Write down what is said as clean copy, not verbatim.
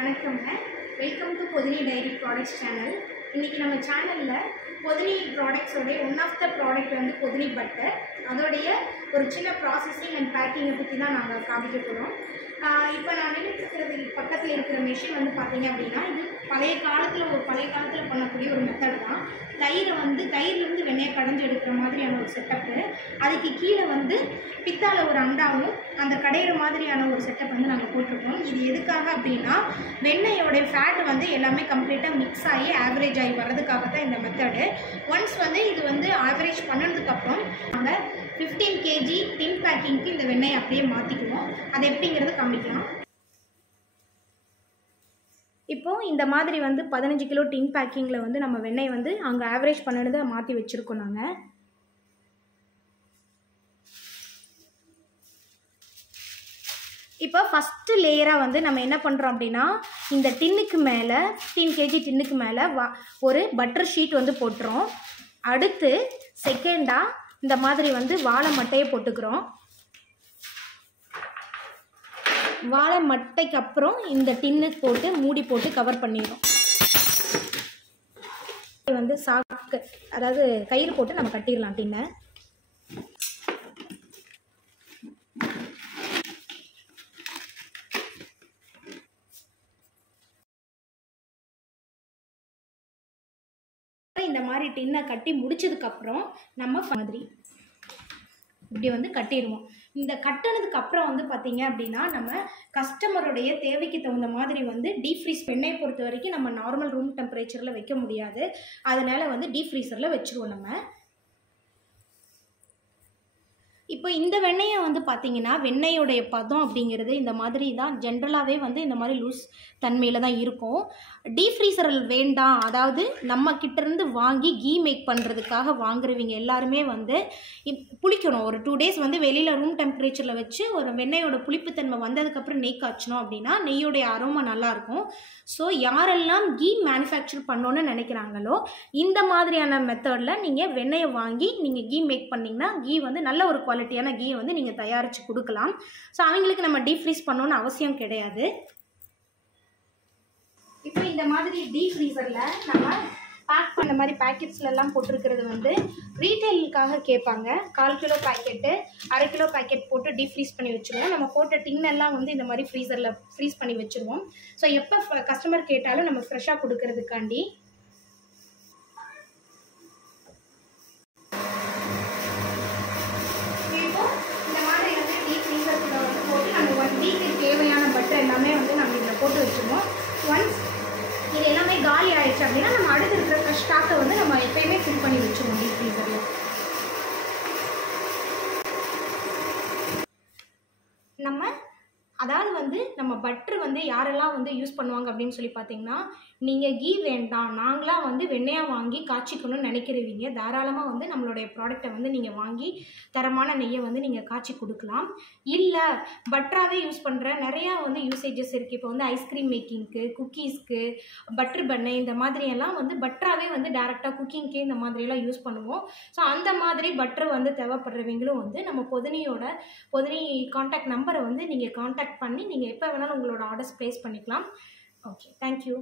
வணக்கம்ங்க. Welcome to Pothini dairy products channel. இன்றைக்கி நம்ம சேனலில் பொதினி ப்ராடக்ட்ஸோடைய ஒன் ஆஃப் த ப்ராடக்ட் வந்து பொதினி பட்டர், அதோடைய ஒரு சின்ன ப்ராசஸிங் அண்ட் பேக்கிங்கை பற்றி தான் நாங்கள் காமிக்க போகிறோம். இப்போ நான் நினைக்கிறது பக்கத்தில் இருக்கிற மிஷின் வந்து பார்த்தீங்க அப்படின்னா, இது பழைய காலத்தில் பண்ணக்கூடிய ஒரு மெத்தட் தான். தயிர்லேருந்து வெண்ணெயை கடைஞ்சி எடுக்கிற மாதிரியான ஒரு செட்டப்பு. அதுக்கு கீழே வந்து பித்தால ஒரு அண்டாவும் அந்த கடையிற மாதிரியான ஒரு செட்டப் வந்து நாங்கள் போட்டிருக்கோம். இது எதுக்காக அப்படின்னா, வெண்ணெயோடைய ஃபேட் வந்து எல்லாமே கம்ப்ளீட்டாக மிக்ஸ் ஆகி ஆவரேஜ் ஆகி வர்றதுக்காக தான் இந்த மெத்தடு. ஒன்ஸ் வந்து இது வந்து ஆவரேஜ் பண்ணதுக்கப்புறம் நாங்கள் 15 kg டின் பேக்கிங்க்கு இந்த வெண்ணெயை அப்படியே மாற்றிக்குவோம். அது எப்படிங்கிறது காமிக்கலாம். இப்போது இந்த மாதிரி வந்து 15 கிலோ டின் பேக்கிங்கில் வந்து நம்ம வெண்ணெய் வந்து அங்கே ஆவரேஜ் பண்ணினதை மாற்றி வச்சுருக்கோம். நாங்கள் இப்போ ஃபஸ்ட்டு லேயராக வந்து நம்ம என்ன பண்ணுறோம் அப்படின்னா, இந்த டின்னுக்கு மேலே 15 kg டின்னுக்கு மேலே ஒரு பட்டர் ஷீட் வந்து போட்டுறோம். அடுத்து செகண்டாக இந்த மாதிரி வந்து வாழை மட்டையை போட்டுக்கிறோம். வாழை மட்டைக்கு அப்புறம் இந்த டின்னு போட்டு மூடி போட்டு கவர் பண்ணிடுறோம். வந்து சாக்கு, அதாவது கயிறு போட்டு நம்ம கட்டிடலாம் டின்னை. இந்த மாதிரி டின்னை கட்டி முடிச்சதுக்கப்புறம் நம்ம மாதிரி இப்படி வந்து கட்டிடுவோம். இந்த கட்டினதுக்கு அப்புறம் வந்து பார்த்தீங்க அப்படின்னா, நம்ம கஸ்டமருடைய தேவைக்கு தகுந்த மாதிரி வந்து டீப் ஃப்ரீஸ், வெண்ணெய் பொறுத்த வரைக்கும் நம்ம நார்மல் ரூம் டெம்பரேச்சரில் வைக்க முடியாது. அதனால வந்து டீப் ஃப்ரீசரில் வச்சுருவோம் நம்ம. இப்போ இந்த வெண்ணெயை வந்து பார்த்தீங்கன்னா, வெண்ணெயோடைய பதம் அப்படிங்கிறது இந்த மாதிரி தான். ஜென்ரலாகவே வந்து இந்த மாதிரி லூஸ் தன்மையில் தான் இருக்கும். டீப் ஃப்ரீசரில் வேண்டாம், அதாவது நம்ம கிட்டேருந்து வாங்கி கீ மேக் பண்ணுறதுக்காக வாங்குறவங்க எல்லாருமே வந்து புளிக்கணும். ஒரு 2 days வந்து வெளியில் ரூம் டெம்பரேச்சரில் வச்சு ஒரு வெண்ணெயோட புளிப்புத்தன்மை வந்ததுக்கப்புறம் நெய் காய்ச்சணும் அப்படின்னா நெய்யோடைய அரோமா நல்லாயிருக்கும். ஸோ யாரெல்லாம் கீ மேனுஃபேக்சர் பண்ணணுன்னு நினைக்கிறாங்களோ, இந்த மாதிரியான மெத்தடில் நீங்கள் வெண்ணெயை வாங்கி நீங்கள் கீ மேக் பண்ணிங்கன்னா கீ வந்து நல்ல ஒரு குவாலிட்டியான கீயை வந்து நீங்கள் தயாரித்து கொடுக்கலாம். ஸோ அவங்களுக்கு நம்ம டீப் ஃப்ரீஸ் பண்ணணுன்னு அவசியம் கிடையாது. இப்போ இந்த மாதிரி டீப் ஃப்ரீசரில் நம்ம பேக் பண்ண மாதிரி பேக்கெட்ஸ்லாம் போட்டிருக்கிறது வந்து ரீட்டைலுக்காக கேட்பாங்க. 1/4 கிலோ பேக்கெட்டு, 1/2 கிலோ பேக்கெட் போட்டு டீப் ஃப்ரீஸ் பண்ணி வச்சுருவோம். நம்ம போட்ட டின்னெல்லாம் வந்து இந்த மாதிரி ஃப்ரீசரில் ஃப்ரீஸ் பண்ணி வச்சுருவோம். ஸோ எப்போ கஸ்டமர் கேட்டாலும் நம்ம ஃப்ரெஷ்ஷாக கொடுக்கறதுக்காண்டி. இப்போ இந்த மாதிரி வந்து டீப் ஃப்ரீசரில் வந்து போட்டு நம்ம 1 வீக்கு தேவையான பட்டர் எல்லாமே வந்து நம்ம இதில் போட்டு வச்சுருவோம். ஒன்ஸ் இது எல்லாமே காலி ஆயிடுச்சு அப்படின்னா நம்ம அடுத்து இருக்கிற ஸ்டாக்கை வந்து நம்ம எப்பயுமே ஃபில் பண்ணி வச்சுருவோம் டீப் ஃப்ரீசரில். அதாவது வந்து நம்ம பட்டர் வந்து யாரெல்லாம் வந்து யூஸ் பண்ணுவாங்க அப்படின்னு சொல்லி பார்த்தீங்கன்னா, நீங்கள் கீ வேண்டாம், நாங்களாம் வந்து வெண்ணெயாக வாங்கி காய்ச்சிக்கணும்னு நினைக்கிறவங்க தாராளமாக வந்து நம்மளுடைய ப்ராடக்டை வந்து நீங்கள் வாங்கி தரமான நெய்யை வந்து நீங்கள் காய்ச்சி கொடுக்கலாம். இல்லை பட்டராகவே யூஸ் பண்ணுற நிறையா வந்து யூசேஜஸ் இருக்குது. இப்போ வந்து ஐஸ்கிரீம் மேக்கிங்க்கு, குக்கீஸ்க்கு, பட்டர் பன்னு இந்த மாதிரியெல்லாம் வந்து பட்டராகவே வந்து டேரெக்டாக குக்கிங்க்கு இந்த மாதிரியெல்லாம் யூஸ் பண்ணுவோம். ஸோ அந்த மாதிரி பட்டர் வந்து தேவைப்படுறவங்களும் வந்து நம்ம பொதினி கான்டாக்ட் நம்பரை வந்து நீங்கள் கான்டாக்ட் பண்ணி நீங்கள் எப்போ வேணாலும் உங்களோட ஆர்டர்ஸ் ப்ளேஸ் பண்ணிக்கலாம். Okay, thank you.